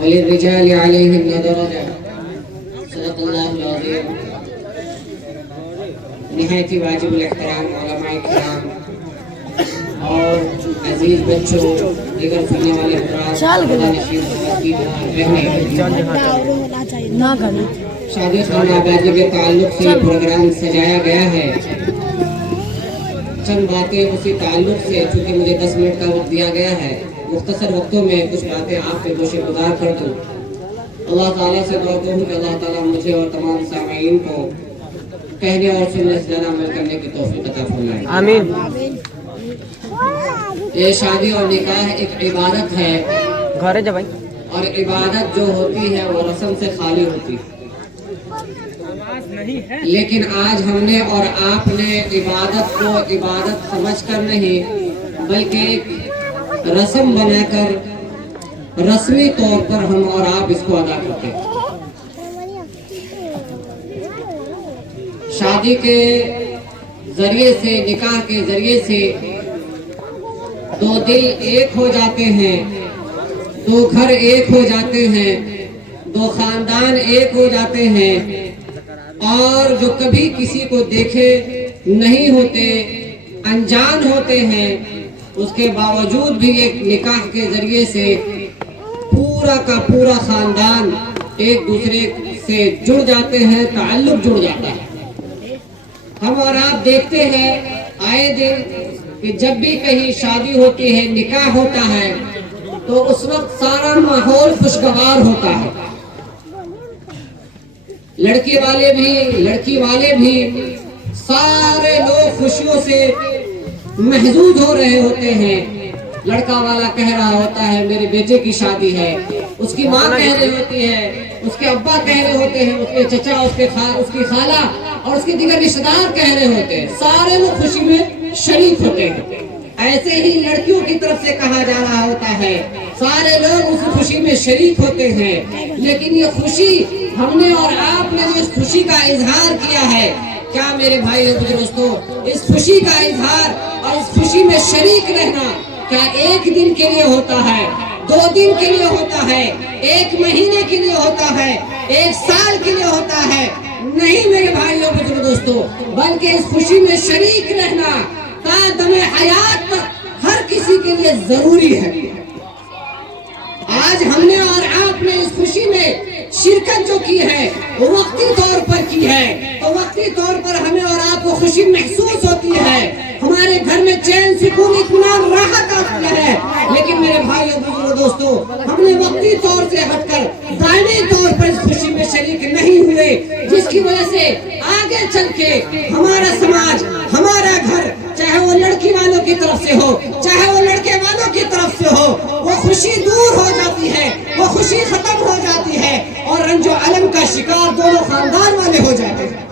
وللرجال عليهن درجة صدق الله العظيم. نہایت ہی واجب الاحترام علماء کرام اور عزیز بچوں، دیگر سننے والے حضرات، شادی خانہ آبادی کے تعلق سے پروگرام سجایا گیا ہے. چند باتیں اسی تعلق سے، چونکہ مجھے 10 منٹ کا وقت دیا گیا ہے، مختصر وقتوں میں کچھ باتیں آپ پہ گوشے گزار کر دوں. اللہ تعالیٰ سے دعا کروں کہ اللہ تعالیٰ مجھے اور تمام سامعین کو کہنے اور سننے سے زیادہ عمل کرنے کی توفیق عطا فرمائے. آمین. یہ شادی اور نکاح ایک عبادت ہے، گھر ہے بھائی، اور عبادت جو ہوتی ہے وہ رسم سے خالی ہوتی ہے. لیکن آج ہم نے اور آپ نے عبادت کو عبادت سمجھ کر نہیں بلکہ ایک رسم بنا کر رسمی طور پر ہم اور آپ اس کو ادا کرتے ہیں. شادی کے ذریعے سے، نکاح کے ذریعے سے دو دل ایک ہو جاتے ہیں، دو گھر ایک ہو جاتے ہیں، دو خاندان ایک ہو جاتے ہیں، اور جو کبھی کسی کو دیکھے نہیں ہوتے، انجان ہوتے ہیں، اس کے باوجود بھی ایک نکاح کے ذریعے سے پورا کا پورا خاندان ایک دوسرے سے جڑ جاتے ہیں، تعلق جڑ جاتا ہے. ہم اور آپ دیکھتے ہیں آئے دن کہ جب بھی کہیں شادی ہوتی ہے، نکاح ہوتا ہے، تو اس وقت سارا ماحول خوشگوار ہوتا ہے. لڑکی والے بھی، لڑکی والے بھی، سارے لوگ خوشیوں سے محظوظ ہو رہے ہوتے ہیں. لڑکا والا کہہ رہا ہوتا ہے میرے بیٹے کی شادی ہے، اس کی ماں کہہ رہی ہوتی ہے، اس کے ابا کہہ رہے ہوتے ہیں، اس کے چچا، اس کی خالہ اور اس کے دیگر رشتہ دار کہہ رہے ہوتے ہیں. سارے لوگ خوشی میں شریک ہوتے ہیں. ایسے ہی لڑکیوں کی طرف سے کہا جا رہا ہوتا ہے، سارے لوگ اس خوشی میں شریک ہوتے ہیں. لیکن یہ خوشی ہم نے اور آپ نے جو اس خوشی کا اظہار کیا ہے، کیا میرے بھائی اور دوستو، اس خوشی کا اظہار اور اس خوشی میں شریک رہنا کیا ایک دن کے لیے ہوتا ہے، 2 دن کے لیے ہوتا ہے، 1 مہینے کے لیے ہوتا ہے، 1 سال کے لیے ہوتا ہے؟ نہیں میرے بھائی اور دوستو، بلکہ اس خوشی میں شریک رہنا تا دم حیات تک ہر کسی کے لیے ضروری ہے. آج ہم نے اور آپ نے اس خوشی میں شرکت جو کی ہے وہ وقتی طور پر کی ہے، تو وقتی طور پر ہمیں اور آپ کو خوشی محسوس ہوتی ہے، ہمارے گھر میں چین، سکون، اطمینان، راحت آتی ہے. لیکن میرے بھائی اور دوستو، ہم نے وقتی طور سے ہٹ کر دائمی طور پر اس خوشی میں شریک نہیں ہوئے، جس کی وجہ سے آگے چل کے ہمارا سماج، ہمارا گھر، چاہے وہ لڑکی والوں کی طرف سے ہو، چاہے وہ لڑکے والوں کی طرف سے ہو، وہ خوشی دور ہو جاتی ہے، وہ خوشی ختم ہو جاتی ہے، اور رنج و الم کا شکار دونوں خاندان والے ہو جاتے ہیں.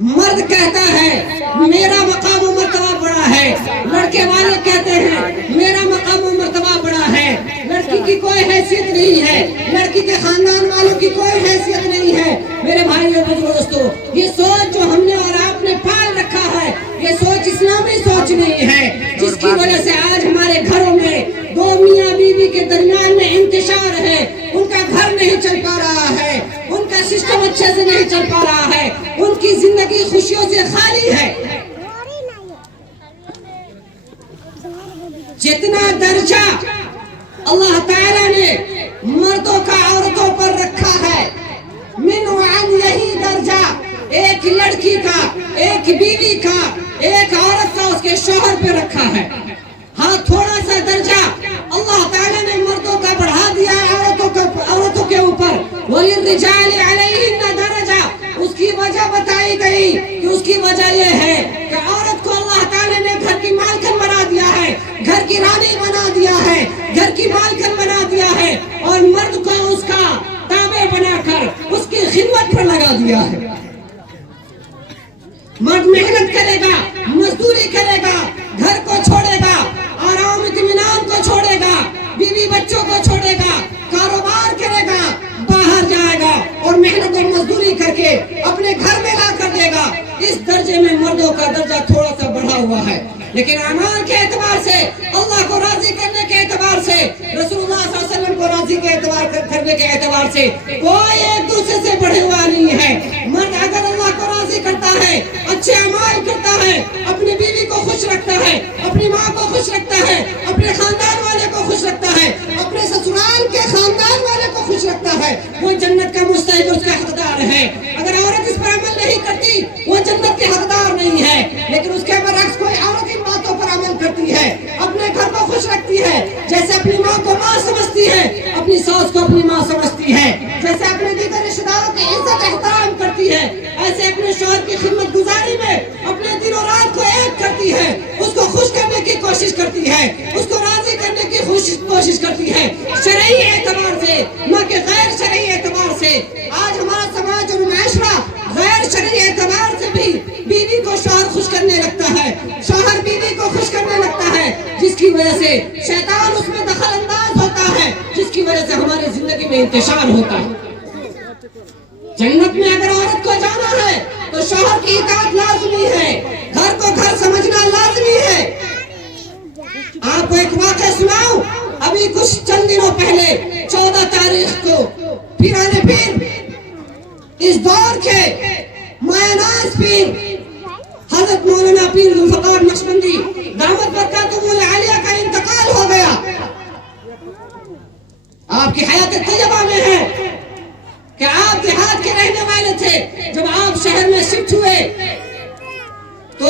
مرد کہتا ہے میرا مقام و مرتبہ بڑا ہے، لڑکے والے کہتے ہیں میرا مقام و مرتبہ بڑا ہے. لڑکی کی کوئی حیثیت نہیں ہے، لڑکی کے خاندان والوں کی کوئی حیثیت نہیں ہے. میرے بھائی اور دوستو، یہ سوچ جو ہم نے اور آپ نے پال رکھا ہے، یہ سوچ اسلامی سوچ نہیں ہے، جس کی وجہ سے آج ہمارے گھروں میں 2 میاں بیوی کے درمیان میں انتشار ہے. ان کا گھر نہیں چل پا رہا ہے، ان کا سسٹم اچھے سے نہیں چل پا رہا ہے، ان کی زندگی خوشیوں سے خالی ہے. جتنا درجہ اللہ تعالیٰ نے مردوں کا عورتوں پر رکھا ہے، من وعن یہی درجہ ایک لڑکی کا، ایک بیوی کا، ایک عورت کا اس کے شوہر پہ رکھا ہے. ہاں تھوڑا سا درجہ اللہ تعالیٰ نے مردوں کا بڑھا دیا عورتوں کے اوپر. وَلِلرِّجَالِ عَلَيْهِنَّ دَرَجَةٌ، اس کی وجہ بتائی گئی کہ اس کی وجہ یہ ہے کہ عورت کو اللہ تعالیٰ نے گھر کی مالکن بنا دیا ہے، گھر کی رانی بنا دیا ہے، گھر کی مالکن بنا دیا ہے، اور مرد کو اس کا تابع بنا کر اس کی خدمت پر لگا دیا ہے. مرد محنت کرے گا، مزدوری کرے گا، گھر کو چھوڑے گا، آرام اطمینان کو چھوڑے گا، بیوی بچوں کو چھوڑے گا، کاروبار کرے گا، باہر جائے گا اور محنت اور مزدوری کر کے اپنے گھر میں لا کر دے گا. اس درجے میں مردوں کا درجہ تھوڑا سا بڑھا ہوا ہے، لیکن اعمال کے اعتبار سے، اللہ کو راضی کرنے کے اعتبار سے، رسول اللہ صلی اللہ علیہ وسلم کو راضی کرنے کے اعتبار سے کوئی ایک دوسرے سے بڑھے ہوا نہیں ہے۔ مرد اگر اللہ کو راضی کرتا ہے، اچھے اعمال کرتا ہے، اپنی بیوی کو خوش رکھتا ہے، اپنی ماں کو خوش رکھتا ہے، اپنے خاندان والے کو خوش رکھتا ہے، اپنے سسرال کے خاندان والے کو خوش رکھتا ہے، وہ جنت کا مستحق اور اس کا حقدار ہے۔ اگر عورت اس پر عمل نہیں کرتی وہ جنت کے حقدار نہیں ہے، لیکن اس کے برعکس کوئی عورت ان باتوں پر عمل کرتی ہے، اپنے گھر کو خوش رکھتی ہے، جیسے اپنی ماں کو ماں سمجھتی ہے، اپنی ساس کو اپنی ماں سمجھتی ہے، جیسے اپنے دیگر رشتہ داروں کی عزت احترام کرتی ہے، ایسے اپنے شوہر کی خدمت گزاری میں اپنے دن و رات کو ایک کرتی ہے، اس کو خوش کرنے کی کوشش کرتی ہے، اس کو راضی کرنے کی کوشش کرتی ہے، شرعی اعتبار سے نہ کہ غیر شرعی اعتبار سے۔ آج ہمارا سماج اور معاشرہ غیر شرعی اعتبار سے بھی بیوی کو شوہر خوش کرنے لگتا ہے، شوہر بیوی کو خوش کرنے لگتا ہے، جس کی وجہ سے شیطان اس میں دخل انداز ہوتا ہے، جس کی وجہ سے ہماری زندگی میں انتشار ہوتا ہے۔ جنت میں اگر عورت کو جانا ہے تو شوہر کی اطاعت لازمی ہے، گھر کو گھر سمجھنا لازمی ہے۔ آپ کو ایک واقعہ سناؤں، ابھی کچھ چند دنوں پہلے 14 تاریخ کو پیرانے پیر، اس دور کے مایہ ناز پیر حضرت مولانا پیر ذوالفقار نقشبندی دامت برکاتہ العالیہ کا انتقال ہو گیا۔ آپ کی حیات طیبہ میں ہے کہ آپ دیہات کے رہنے والے تھے، جب آپ شہر میں شفٹ ہوئے تو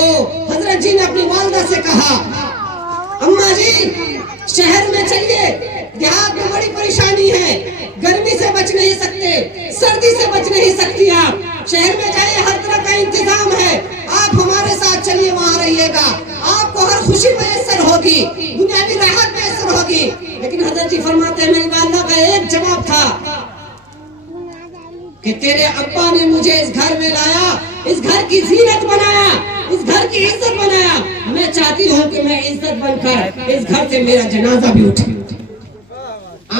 حضرت جی نے اپنی والدہ سے کہا، اماں جی شہر میں چلیے، دیہات میں بڑی پریشانی ہے، گرمی سے بچ نہیں سکتے، سردی سے بچ نہیں سکتی، آپ شہر میں جائیے، ہر طرح کا انتظام ہے، آپ ہمارے ساتھ چلیے، وہاں رہیے گا، آپ کو ہر خوشی میسر ہوگی، دنیاوی راحت میسر ہوگی۔ لیکن حضرت جی فرماتے ہیں، میری والدہ کا ایک جواب تھا کہ تیرے ابا نے مجھے اس گھر میں لایا، اس گھر کی زینت بنایا، اس گھر کی عزت بنایا، میں چاہتی ہوں کہ میں عزت بن کر اس گھر سے میرا جنازہ بھی اٹھے۔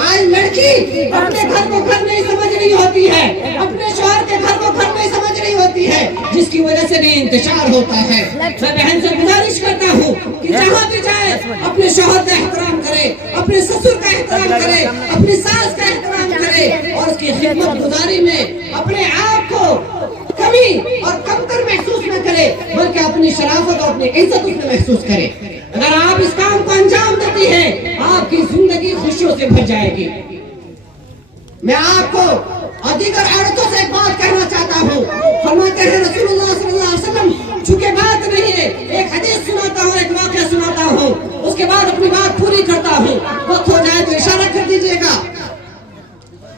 آج لڑکی اپنے گھر کو گھر نہیں سمجھ رہی ہوتی ہے، اپنے شوہر کے گھر کو گھر نہیں سمجھ رہی ہوتی ہے، جس کی وجہ سے بھی انتشار ہوتا ہے۔ میں بہن سے گزارش کرتا ہوں کہ جہاں بھی جائے اپنے شوہر کا احترام کرے، اپنے سسر کا احترام کرے، اپنی ساس کا احترام کرے، اور اس کی خدمت گزاری میں اپنے آپ کو کمی اور کمتر محسوس نہ کرے، بلکہ اپنی شرافت اور اپنی عزت اس میں محسوس کرے۔ اگر آپ اس کام کو انجام دیتی ہیں، آپ کی زندگی خوشیوں سے بھر جائے گی۔ میں آپ کو اور دیگر عورتوں سے ایک بات کہنا چاہتا ہوں، فرماتے ہیں رسول اللہ صلی اللہ علیہ وسلم، چونکہ بات نہیں ہے، ایک حدیث سناتا ہوں، ایک واقعہ سناتا ہوں، اس کے بعد اپنی بات پوری کرتا ہوں، وقت ہو جائے تو اشارہ کر دیجئے گا۔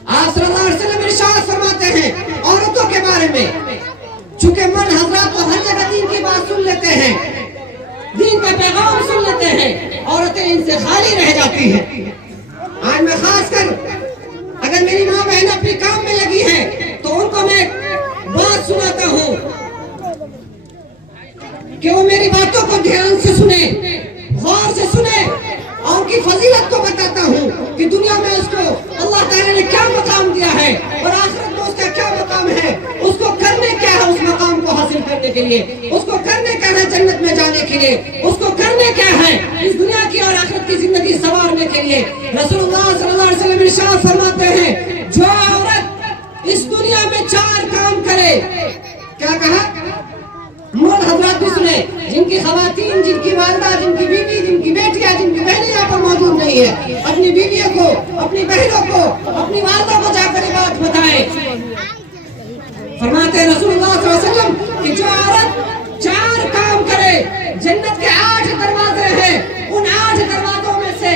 آپ صلی اللہ علیہ وسلم ارشاد فرماتے ہیں عورتوں کے بارے میں، چونکہ مرد حضرات تو ہر جگہ دین کی بات سن لیتے ہیں، دین کا پیغام سن لیتے ہیں، عورتیں ان سے خالی رہ جاتی ہیں۔ آج میں خاص کر اگر میری ماں بہن اپنے کام میں لگی ہے تو ان کو میں بات سناتا ہوں کہ وہ میری باتوں کو دھیان سے سنیں، غور سے سنیں، اور ان کی فضیلت کو بتاتا ہوں کہ دنیا میں اس کو اللہ تعالیٰ نے کیا مقام دیا ہے اور آخرت میں اس کا کیا مقام ہے، اس کو کرنے کیا ہے اس مقام کو حاصل کرنے کے لیے، اس کو کرنے کیا ہے جنت میں جانے کے لیے، اس کو کرنے کیا ہے اس دنیا کی اور آخرت کی زندگی سنوارنے کے لیے۔ رسول اللہ صلی اللہ علیہ وسلم ارشاد فرماتے ہیں، جو عورت اس دنیا میں 4 کام کرے، کیا کہا؟ مرد حضرات بھی سنیں، جن کی خواتین، جن کی والدہ، جن کی بیوی، جن کی بیٹیاں، جن کی بہنیں یہاں پر موجود نہیں ہے، اپنی بیویوں کو، اپنی بہنوں کو، اپنی والدہ کو جا کر یہ بات بتائیں۔ فرماتے ہیں رسول اللہ صلی اللہ علیہ وسلم کہ جو عورت 4 کام کرے، جنت کے 8 دروازے ہیں، ان 8 دروازوں میں سے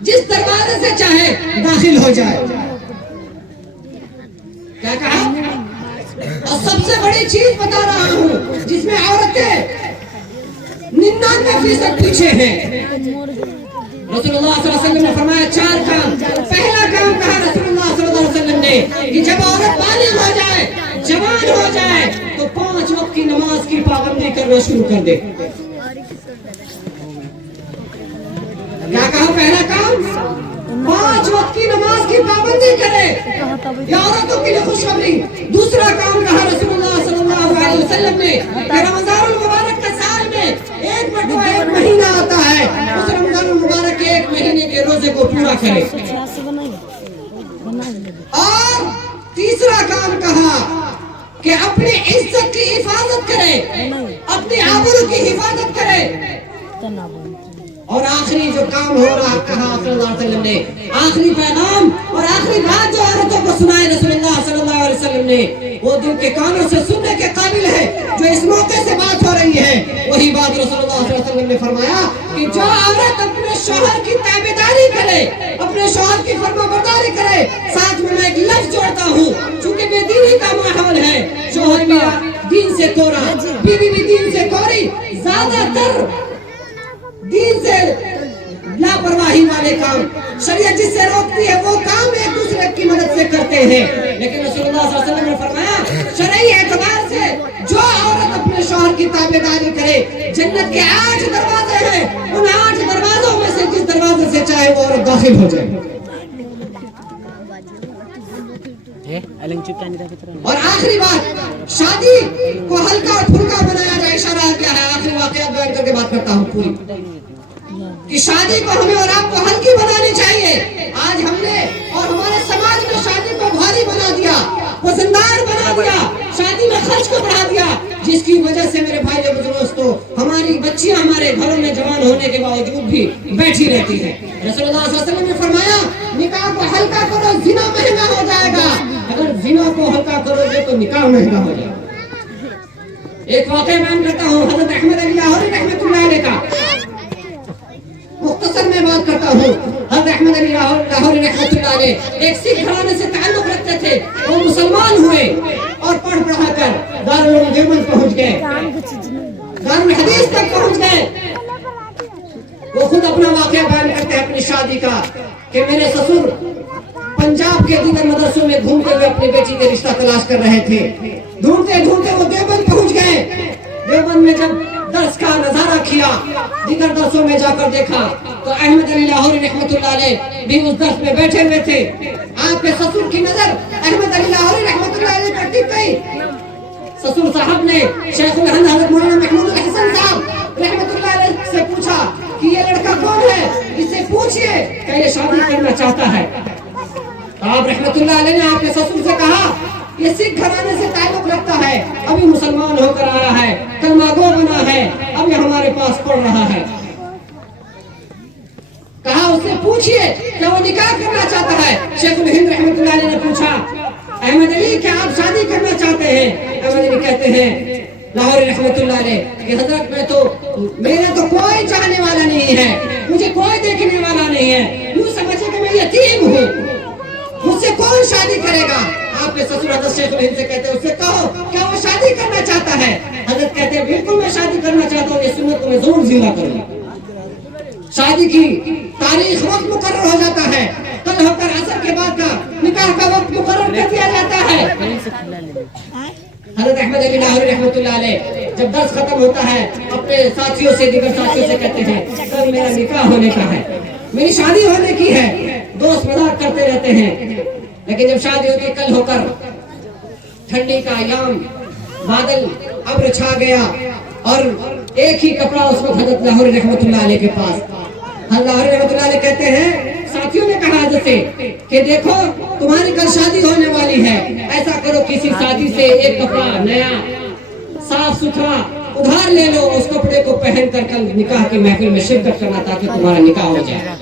جس دروازے سے چاہے داخل ہو جائے۔ کیا کہا؟ اور سب سے بڑی چیز بتا رہا ہوں جس میں عورتیں 99% پیچھے ہیں۔ رسول اللہ صلی اللہ علیہ وسلم نے فرمایا 4 کام۔ پہلا کام کہا رسول اللہ صلی اللہ علیہ وسلم نے کہ جب عورت بالغ ہو جائے، جوان ہو جائے تو 5 وقت کی نماز کی پابندی کرنا شروع کر دے۔ کیا کہا پہلا کام؟ 5 وقت کی نماز کی پابندی کرے، یہ عورتوں کے لیے خوشخبری۔ دوسرا کام کہا رسول اللہ صلی اللہ علیہ وسلم نے کہ رمضان المبارک کا سال میں ایک مرتبہ ایک مہینہ آتا ہے، اس رمضان المبارک کے ایک مہینے کے روزے کو پورا کرے۔ اور تیسرا کام کہا کہ اپنی عزت کی حفاظت کرے، اپنی آبرو کی حفاظت کرے۔ اور آخری جو کام ہو رہا کہا صلی اللہ علیہ وسلم نے، آخری پیغام اور آخری بات جو عورتوں کو سنائے رسول اللہ صلی اللہ علیہ وسلم نے، وہ دل کے کانوں سے سننے کے قابل ہے۔ جو اس موقع سے بات ہو رہی ہے وہی بات رسول اللہ صلی اللہ علیہ وسلم نے فرمایا کہ جو عورت اپنے شوہر کی تابعداری کرے، اپنے شوہر کی فرما برداری کرے، ساتھ میں ایک لفظ جوڑتا ہوں چونکہ بے دینی کا ماحول ہے، شوہر بھی دین سے کورا، بیوی بھی دین سے کوری، زیادہ تر دین سے لاپرواہی والے کام شریعت جس سے روکتی ہے وہ کام ایک دوسرے کی مدد سے کرتے ہیں۔ لیکن رسول اللہ صلی اللہ علیہ وسلم نے فرمایا شرعی اعتبار سے جو عورت اپنے شوہر کی تابعداری کرے، جنت کے 8 دروازے ہیں، ان 8 دروازوں میں سے جس دروازے سے چاہے وہ عورت داخل ہو جائے۔ اور آخری بات، شادی کو ہلکا اور پھلکا بنایا جائے، اشارہ کیا ہے، آخری واقعہ بیان کر کے بات کرتا ہوں پوری، کہ شادی کو ہمیں اور آپ کو ہلکی بنانی چاہیے۔ آج ہم نے اور ہمارے سماج میں شادی کو بھاری بنا دیا، وزندار بنا دیا، شادی میں خرچ کو بڑھا دیا، جس کی وجہ سے میرے بھائی اور دوستو ہماری بچیاں ہمارے گھروں میں جوان ہونے کے باوجود بھی بیٹھی رہتی ہیں۔ رسول اللہ صلی اللہ علیہ وسلم نے فرمایا نکاح کو ہلکا کرو، زنا مہنگا ہو جائے گا۔ اگر زنا کو ہلکا کرو گے تو نکاح مہنگا ہو جائے گا۔ ایک واقعہ بیان کرتا ہوں حضرت احمد علی لاہوری رحمۃ اللہ علیہ کا، مختصر میں بات کرتا ہوں۔ حضرت احمد علی لاہوری رحمۃ اللہ علیہ ایک سکھ گھرانے سے تعلق رکھتے تھے، وہ مسلمان ہوئے اور پڑھ پڑھا کر دارالعلوم دیوبند پہنچ گئے، دارالحدیث تک پہنچ گئے۔ وہ خود اپنا واقعہ بیان کرتے ہیں اپنی شادی کا کہ میرے سسر پنجاب کے دیگر مدرسوں میں گھومتے ہوئے اپنی بیٹی کے رشتہ تلاش کر رہے تھے، ڈھونڈتے ڈھونڈتے وہ دیوبند پہنچ گئے۔ دیوبند میں جب درس کا نظارہ کیا، دیگر درسوں میں جا کر دیکھا تو احمد علی لاہوری رحمۃ اللہ علیہ بھی اس درس میں بیٹھے ہوئے تھے۔ آپ کے سسر کی نظر احمد علی لاہوری رحمۃ اللہ علیہ پر ٹک گئی۔ سسر صاحب نے شیخ الہند حضرت مولانا محمود الحسن صاحب رحمۃ اللہ علیہ سے پوچھا کہ یہ لڑکا کون ہے، اسے پوچھئے کہ یہ شادی کرنا چاہتا ہے۔ آپ رحمۃ اللہ علیہ نے آپ کے سسر سے کہا یہ سکھ گھرانے سے تعلق رکھتا ہے، ابھی مسلمان ہو کر آیا ہے، کلمہ گو بنا ہے، اب یہ ہمارے پاس پڑھ رہا ہے۔ کہا اس سے پوچھئے کہ وہ نکاح کرنا چاہتا ہے۔ شیخ الہند رحمۃ اللہ علیہ نے پوچھا احمد علی کیا آپ شادی کرنا چاہتے ہیں؟ احمد علی کہتے ہیں لاہوری رحمۃ اللہ علیہ کہ حضرت میرے تو کوئی چاہنے والا نہیں ہے، مجھے کوئی دیکھنے والا نہیں ہے، یوں سمجھے کہ میں یتیم ہوں، مجھ سے کون شادی کرے گا؟ آپ کے سسر حضرت شیخ الہند سے کہتے ہیں اس سے کہو کیا وہ شادی کرنا چاہتا ہے؟ حضرت کہتے ہیں بالکل میں شادی کرنا چاہتا ہوں، یہ سنت کو میں ضرور زندہ کروں گا۔ شادی کی تاریخ وقت مقرر ہو جاتا ہے، کل ہو کر عصر کے بعد کا نکاح کا وقت مقرر کر دیا جاتا ہے۔ حضرت احمد علی لاہوری رحمۃ اللہ علیہ جب درس ختم ہوتا ہے اپنے ساتھیوں سے دیگر ساتھیوں سے کہتے ہیں کل میرا نکاح ہونے کا ہے، میری شادی ہونے کی ہے۔ دوست مذاق کرتے رہتے ہیں، لیکن جب شادی ہوتی کل ہو کر ٹھنڈی کا ایام، بادل ابر چھا گیا اور ایک ہی کپڑا اس وقت حضرت لاہوری رحمۃ اللہ علیہ کے پاس۔ حضرت لاہوری رحمۃ اللہ علیہ کہتے ہیں ساتھیوں نے کہا حضرت سے کہ دیکھو تمہاری کل شادی ہونے والی ہے، ایسا کرو کسی شادی سے ایک کپڑا نیا صاف ستھرا ادھار لے لو، اس کپڑے کو پہن کر کل نکاح کی محفل میں شرکت کرنا تاکہ تمہارا نکاح ہو جائے۔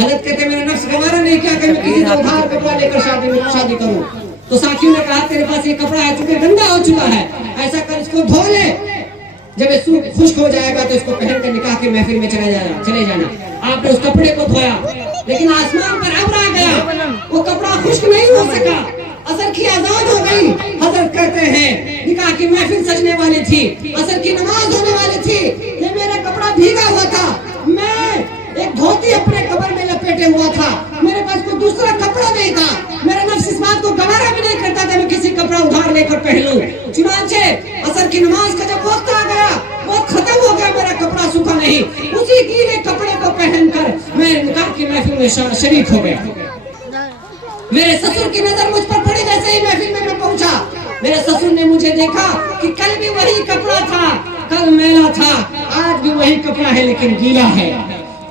حضرت کہتے ہیں میرا نفس گوارا نہیں کیا کہ میں کسی سے ادھار کپڑا لے کر شادی کروں۔ تو ساتھیوں نے کہا تیرے پاس یہ کپڑا ہے چونکہ گندا ہو چکا ہے، ایسا کر اس کو دھو لے، جب یہ خشک ہو جائے گا تو اس کو پہن کر نکاح کی محفل میں چلے جانا۔ آپ نے اس کپڑے کو دھویا لیکن آسمان پر ابر آ گیا، وہ کپڑا خشک نہیں ہو سکا، عصر کی اذان ہو گئی۔ حضرت کہتے ہیں نکاح کی محفل سجنے والی تھی، عصر کی نماز ہونے والی تھی، یہ میرا کپڑا بھیگا ہوا تھا، میں ایک دھوتی اپنے کمر میں لپیٹے ہوا تھا، میرے پاس کوئی دوسرا کپڑا نہیں تھا، میرا نفس اس بات کو گوارا بھی نہیں کرتا تھا میں کسی کپڑا ادھار لے کر پہن لوں۔ چنانچہ عصر کی نماز کا جب وقت آ گیا، وقت ختم ہو گیا، میرا کپڑا سوکھا نہیں، اسی گیلے کپڑے کو پہن کر میں نکاح کی محفل میں شریک ہو گیا۔ میرے سسر کی نظر مجھ پر پڑی، جیسے ہی محفل میں پہنچا میرے سسر نے مجھے دیکھا کہ کل بھی وہی کپڑا تھا، کل میلا تھا، آج بھی وہی کپڑا ہے لیکن گیلا ہے۔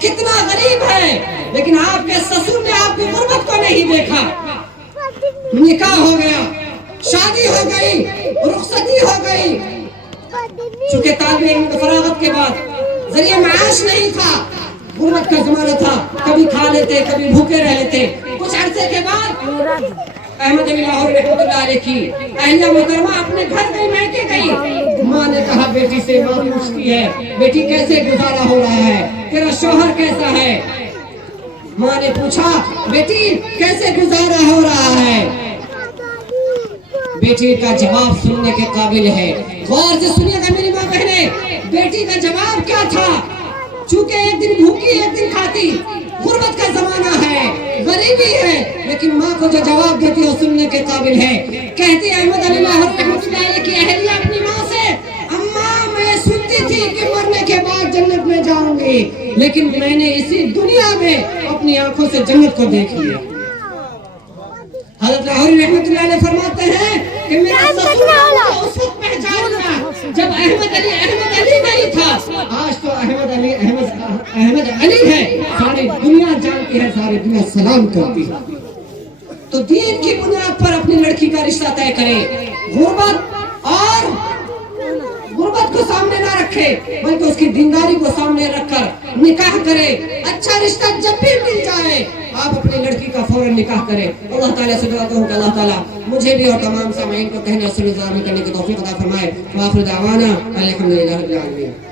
کتنا غریب ہے، لیکن آپ کے سسر نے آپ کی غربت کو نہیں دیکھا۔ نکاح ہو گیا، شادی ہو گئی، رخصتی ہو گئی، چونکہ طالب علم کی فراغت کے بعد ذریعہ معاش نہیں تھا، غربت کا زمانہ تھا، کبھی کھا لیتے کبھی بھوکے رہ لیتے۔ کچھ عرصے کے بعد احمد علی لاہوری رحمۃ اللہ علیہ کی اہلیہ محترمہ اپنے گھر گئی، میکے گئی۔ ماں نے کہا بیٹی سے، ماں پوچھتی ہے بیٹی کیسے گزارا ہو رہا ہے، تیرا شوہر کیسا ہے؟ ماں نے پوچھا بیٹی کیسے گزارا ہو رہا ہے؟ بیٹی کا جواب سننے کے قابل ہے۔ غور سے سنیے گا میری ماں بہنیں، بیٹی کا جواب کیا تھا؟ چونکہ ایک دن بھوکی ایک دن کھاتی، غربت کا زمانہ ہے، غریبی ہے، لیکن ماں کو جو جواب دیتی ہے سننے کے قابل ہے۔ کہتی احمد علی لاہوری رحمۃ اللہ علیہ کی اہلیہ اپنی ماں سے، اماں میں سنتی تھی کہ مرنے کے بعد جنت میں جاؤں گی، لیکن میں نے اسی دنیا میں اپنی آنکھوں سے جنت کو دیکھ لیا۔ حضرت لاہوری رحمۃ اللہ علیہ فرماتے ہیں کہ میرا سسر نے اس وقت پہچان لیا جب احمد علی نہیں تھا، آج تو احمد علی ہے، ساری دنیا جانتی ہے، ساری دنیا سلام کرتی ہے۔ تو دین کی بنیاد پر اپنی لڑکی کا رشتہ طے کرے، غربت کو سامنے نہ رکھے بلکہ اس کی دینداری کو سامنے رکھ کر نکاح کرے۔ اچھا رشتہ جب بھی مل جائے آپ اپنی لڑکی کا فوراً نکاح کریں۔ اللہ تعالیٰ سے دعا کروں کہ اللہ تعالیٰ مجھے بھی اور تمام سامعین کو کہنے اور سننے کرنے کی توفیق عطا فرمائے۔ وآخر دعوانا الحمدللہ رب العالمین۔